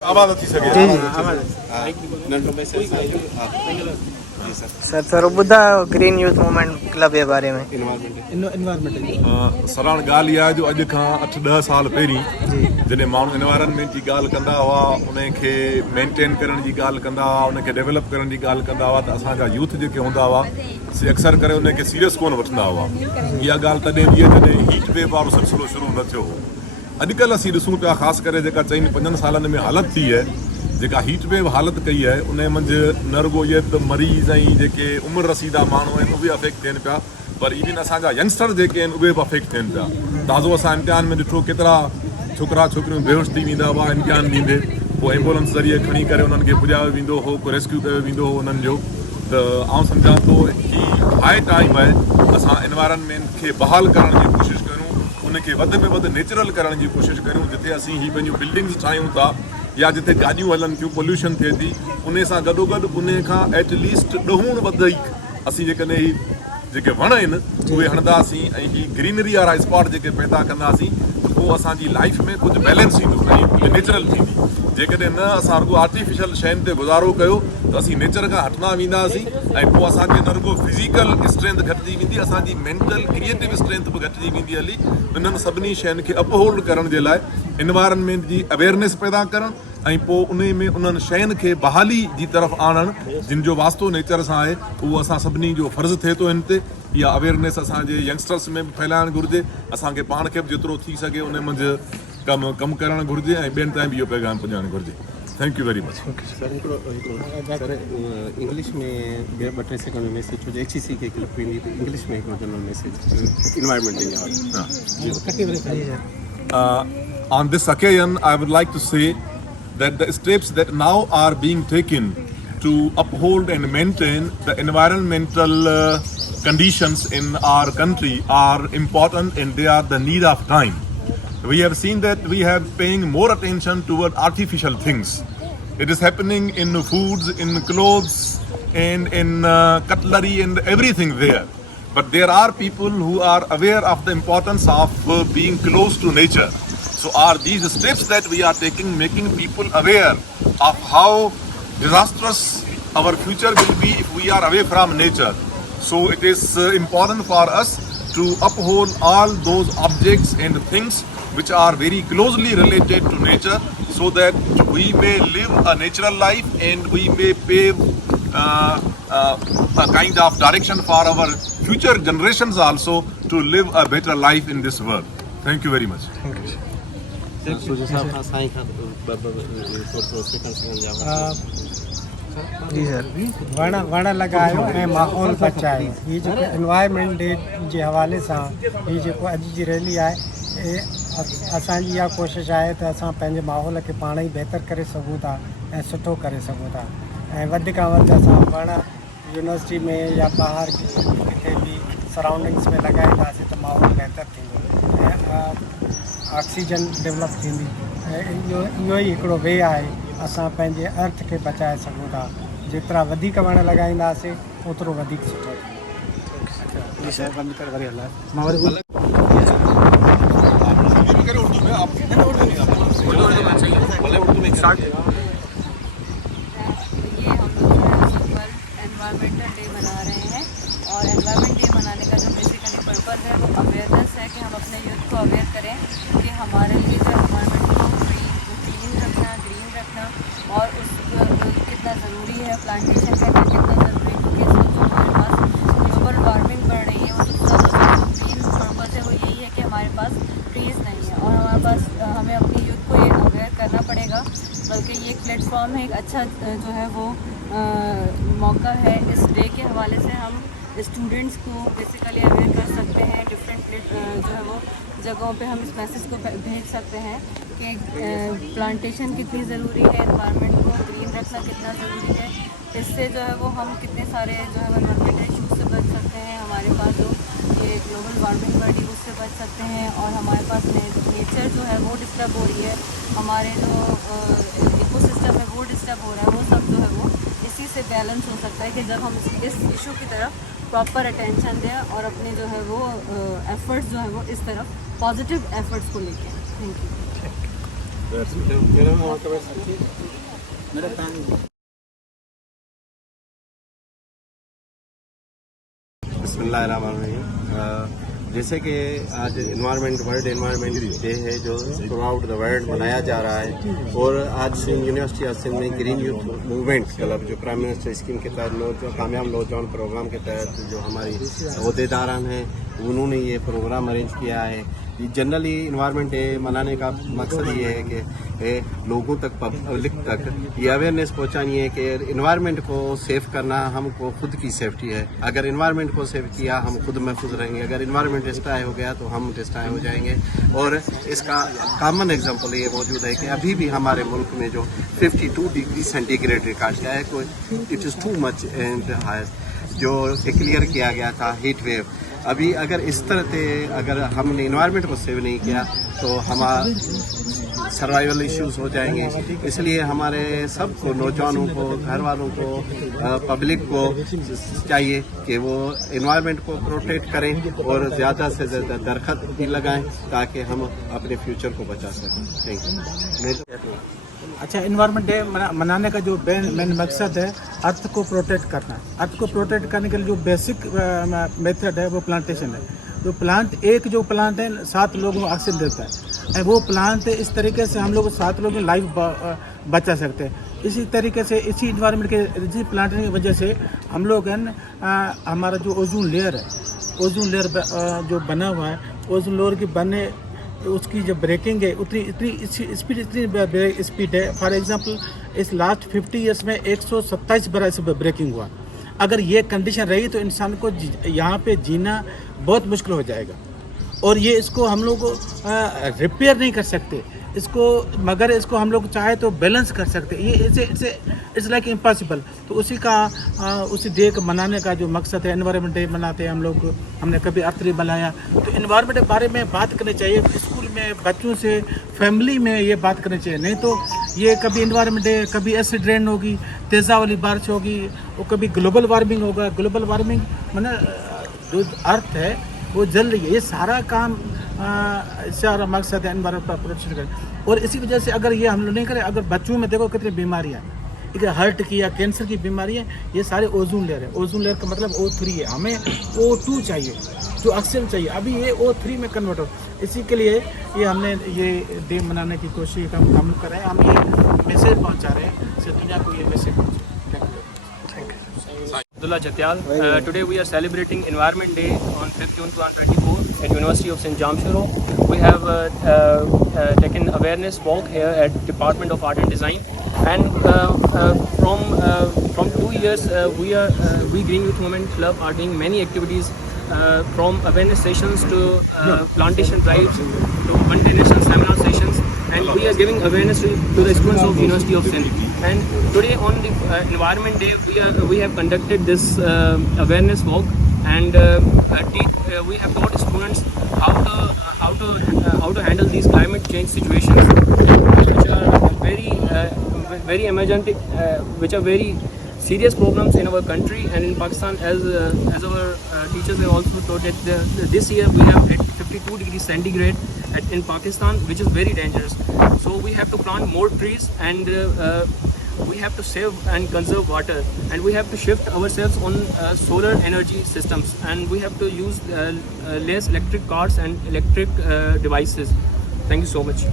आवाज़ अची सघे। सर थोरो ॿुधायो ग्रीन यूथ मूवमेंट क्लब जे बारे में। सराहण ॻाल्हि इहा आहे जो अॼु खां 8-10 साल पहिरीं जॾहिं माण्हू एनवायरनमेंट जी ॻाल्हि कंदा हुआ, उनखे मेंटेन करण जी ॻाल्हि कंदा हुआ, उनखे डेवलप करण जी ॻाल्हि कंदा हुआ, त असांजा यूथ जेके हूंदा हुआ से अक्सर करे उनखे सीरियस कोन वठंदा हुआ। इहा ॻाल्हि तॾहिं बि आहे जॾहिं हीट वेव वारो सिलसिलो शुरू न थियो हो। अॼुकल्ह असीं ॾिसूं पिया, ख़ासि करे जेका 4-5 सालनि में हालत थी आहे, जेका हीट वेव हालत कई आहे, उन मंझि न रुगो इहे त मरीज़ ऐं जेके उमिरि रसीदा माण्हू आहिनि उहे अफेक्ट थियनि पिया, पर इवन असांजा यंगस्टर जेके आहिनि उहे बि अफेक्ट थियनि पिया। ताज़ो असां इम्तिहान में ॾिठो केतिरा छोकिरा छोकिरियूं बेहोश थी वेंदा हुआ इम्तिहान ॾींदे, पोइ एम्बुलेंस ज़रिए खणी करे उन्हनि खे पुॼायो वेंदो हो, को रेस्क्यू कयो वेंदो हो उन्हनि जो। त आउं सम्झां थो ही हाई टाइम आहे असां एनवायरनमेंट खे बहाल करण जी कोशिशि कयूं, उनखे वधि में वधि नेचुरल करण जी कोशिशि कयूं। जिथे असीं ही पंहिंजूं बिल्डिंग्स ठाहियूं था या जिथे गाॾियूं हलनि थियूं, पोल्यूशन थिए थी, उन सां गॾोगॾु उन खां एटलीस्ट 10 वधीक असीं जेकॾहिं ही जेके वण आहिनि उहे हणंदासीं ऐं ही ग्रीनरी वारा स्पॉट जेके पैदा कंदासीं, त पोइ असांजी लाइफ में कुझु बैलेंस ईंदो ऐं कुझु नेचुरल थींदी। जेकॾहिं न असां रुगो आर्टिफिशियल शयुनि ते गुज़ारो कयो त असीं नेचर खां हटंदा वेंदासीं ऐं पोइ असांखे न रुगो फिज़िकल स्ट्रेंथ घटिजी वेंदी, असांजी मेंटल क्रिएटिव स्ट्रेंथ बि घटिजी वेंदी हली। इन्हनि सभिनी शयुनि खे अपहोल्ड करण जे लाइ एनवायरनमेंट जी अवेयरनेस पैदा करणु ऐं पोइ उन में उन्हनि शयुनि खे बहाली जी तरफ़ आणणु जिन जो वास्तो नेचर सां आहे, उहो असां सभिनी जो फ़र्ज़ु थिए थो। हिन ते इहा अवेयरनेस असांजे यंगस्टर्स में बि फैलाइणु घुरिजे, असांखे पाण खे बि जेतिरो थी सघे उन मंझि कमु करणु घुरिजे ऐं ॿियनि ताईं बि इहो पैगाम पहुचाइणु घुरिजे। Thank you very much. Sir English में 2-3 सेकंड में मैसेज हो HEC के इंग्लिश में हिकिड़ो general message environment J On this occasion, I would like to say that the steps that now are being taken to uphold and maintain the environmental conditions in our country are important and they are the need of time. We have seen that we have paying more attention toward artificial things. It is happening in foods, in clothes, and in cutlery and everything there. But there are people who are aware of the importance of being close to nature. So are these steps that we are taking making people aware of how disastrous our future will be if we are away from nature. So it is important for us to uphold all those objects and things which are very closely related to nature, so that we may live a natural life and we may pave a kind of direction for our future generations also to live a better life in this world. Thank you very much. जी sir. वण लगायो ऐं माहौल बचायो, हीअ जेको environment day जे हवाले सां हीअ जेको अॼु जी रैली आहे, असांजी इहा कोशिशि आहे त असां पंहिंजे माहौल खे पाण ई बहितर करे सघूं था ऐं सुठो करे सघूं था। ऐं वधि खां वधि असां वण यूनिवर्सिटी में या ॿाहिरि किथे बि सराउंडिंग्स में लॻाईंदासीं त माहौल बहितर थींदो ऐं ऑक्सीजन डेवलप थींदी। ऐं इहो ई हिकिड़ो वे आहे असां पंहिंजे अर्थ खे बचाए सघूं था। जेतिरा वधीक वण लॻाईंदासीं ओतिरो वधीक सुठो। जी सर। एनवायरमेंटल डे मना रहे हैं और एनवायरमेंट डे मनाने का जो बेसिकली पर्पज़ है वो अवेयरनेस है कि हम अपने यूथ को अवेयर करें कि हमारे लिए जो एनवायरमेंट को क्लीन रखना, ग्रीन रखना और उसको कितना ज़रूरी है, प्लांटेशन करना कितना ज़रूरी है, क्योंकि जो हमारे पास ग्लोबल वार्मिंग बढ़ रही है वो सबसे मेन पर्पज़ है वो यही है कि हमारे पास ट्रीज़ नहीं है और हमारे पास हमें अपनी यूथ को ये अवेयर करना पड़ेगा। बल्कि ये एक प्लेटफॉर्म है, एक अच्छा जो है वो मौका है। इस डे के हवाले से हम स्टूडेंट्स को बेसिकली अवेयर कर सकते हैं, डिफरेंट जो है वो जगहों पे हम इस मैसेज को भेज सकते हैं कि प्लांटेशन कितनी ज़रूरी है, एनवायरनमेंट को ग्रीन रखना कितना ज़रूरी है। इससे जो है वो हम कितने सारे जो है एनवायरमेंटल इशूज़ से बच सकते हैं, हमारे पास जो ये ग्लोबल वार्मिंग बढ़ रही है उससे बच सकते हैं और हमारे पास नेचर जो है वो डिस्टर्ब हो रही है, हमारे जो इकोसिस्टम है वो डिस्टर्ब हो रहा है, वो सब जो है वो इसी से बैलेंस हो सकता है कि जब हम इस इशू की तरफ प्रॉपर अटेंशन दें और अपने जो है वो एफर्ट्स जो है वो इस तरफ पॉजिटिव एफर्ट्स को लेके। Thank you. मेरा वहाँ का वैसे बिस्मिल्लाहिर्रहमानिर्रहीम। जैसे कि आज वर्ल्ड एनवायरनमेंट डे है जो थ्रू आउट द वर्ल्ड मनाया जा रहा है, और आज सिंध यूनिवर्सिटी ऑफ सिंध में ग्रीन यूथ मूवमेंट क्लब जो प्राइम मिनिस्टर स्कीम के तहत कामयाब नौजवान प्रोग्राम के तहत जो हमारी अहदेदारान हैं उन्होंने ये प्रोग्राम अरेंज किया है। जनरली इन्वायरमेंट डे मनाने का मकसद ये है कि लोगों तक, पब्लिक तक ये अवेयरनेस पहुंचानी है कि इन्वायरमेंट को सेफ करना हमको खुद की सेफ्टी है। अगर इन्वायरमेंट को सेफ किया हम खुद महफूज रहेंगे, अगर इन्वायरमेंट डिस्ट्रॉय हो गया तो हम डिस्ट्रॉय हो जाएंगे। और इसका कॉमन एग्जांपल ये मौजूद है कि अभी भी हमारे मुल्क में जो 52 डिग्री सेंटीग्रेड रिकॉर्ड किया है, कोई it is too much and higher जो डिक्लेयर किया गया था हीट वेव। अभी अगर इस तरह से अगर हमने इन्वायरमेंट को सेव नहीं किया तो हमारा सर्वाइवल इश्यूज हो जाएंगे। इसलिए हमारे सबको, नौजवानों को, घर वालों को, पब्लिक को चाहिए कि वो इन्वायरमेंट को प्रोटेक्ट करें और ज़्यादा से ज़्यादा दरख्त भी लगाएं ताकि हम अपने फ्यूचर को बचा सकें। Thank you. अच्छा, इन्वायरमेंट डे मनाने का जो मेन मकसद है अर्थ को प्रोटेक्ट करना। अर्थ को प्रोटेक्ट करने के लिए जो बेसिक मेथड है वो प्लांटेशन है। जो प्लांट, एक जो प्लांट है 7 लोगों को ऑक्सीजन देता है, वो प्लांट इस तरीके से हम लोग 7 लोगों की लाइफ बचा सकते हैं। इसी तरीके से इसी इन्वायरमेंट के, इसी प्लांटेशन की वजह से हम लोग हमारा जो ओजोन लेयर है, ओजोन लेयर जो बना हुआ है, ओजोन लेयर की बनने उसकी जो ब्रेकिंग है इतनी स्पीड है। फॉर एग्जांपल इस लास्ट 50 ईयर्स में 127 बार ऐसे ब्रेकिंग हुआ। अगर ये कंडीशन रही तो इंसान को यहाँ पे जीना बहुत मुश्किल हो जाएगा। और ये इसको हम लोग रिपेयर नहीं कर सकते इसको, मगर इसको हम लोग चाहे तो बैलेंस कर सकते। ये इट्स लाइक इम्पॉसिबल। तो उसी डे को मनाने का जो मकसद है, एनवायरनमेंट डे मनाते हैं हम लोग। हमने कभी अर्थ डे बनाया तो एनवायरनमेंट के बारे में बात करनी चाहिए स्कूल में, बच्चों से, फैमिली में ये बात करनी चाहिए। नहीं तो ये कभी एनवायरनमेंट डे, कभी एसिड रेन होगी, तेज़ा वाली बारिश होगी, और कभी ग्लोबल वार्मिंग होगा। ग्लोबल वार्मिंग माने जो अर्थ है वो जल रही है। ये सारा काम सारा मकसद है एनवायरनमेंट का प्रोटेक्शन करें। और इसी वजह से अगर ये हम लोग नहीं करें, अगर बच्चों में देखो कितनी बीमारियाँ, ठीक है, हार्ट की या कैंसर की बीमारियाँ, ये सारे ओजोन लेयर है। ओजोन लेयर का मतलब O3 है। हमें O2 चाहिए, जो ऑक्सीजन चाहिए, अभी ये O3 में कन्वर्ट हो। इसी के लिए ये हमने ये डे मनाने की कोशिश हम कर रहे हैं। हम ये मैसेज पहुँचा रहे हैं से दुनिया को ये मैसेज पहुँचे। Abdullah Jatyal. Today we are celebrating Environment Day on 5th June 2024 at University of St. Jamshoro. We have taken awareness walk here at Department of Art and Design, and from 2 years we Green Youth Movement Club are doing many activities, from awareness sessions to plantation drives to one-day national seminar sessions, and we are giving awareness to the students of University of Sindh. And today on the Environment Day we have conducted this awareness walk, and we have taught students how to handle these climate change situations, which are very emergent, which are very serious problems in our country and in Pakistan. As our teachers have also taught that this year we have at 52 degrees centigrade in Pakistan, which is very dangerous. So we have to plant more trees, and we have to save and conserve water, and we have to shift ourselves on solar energy systems, and we have to use less electric cars and electric devices. Thank you so much.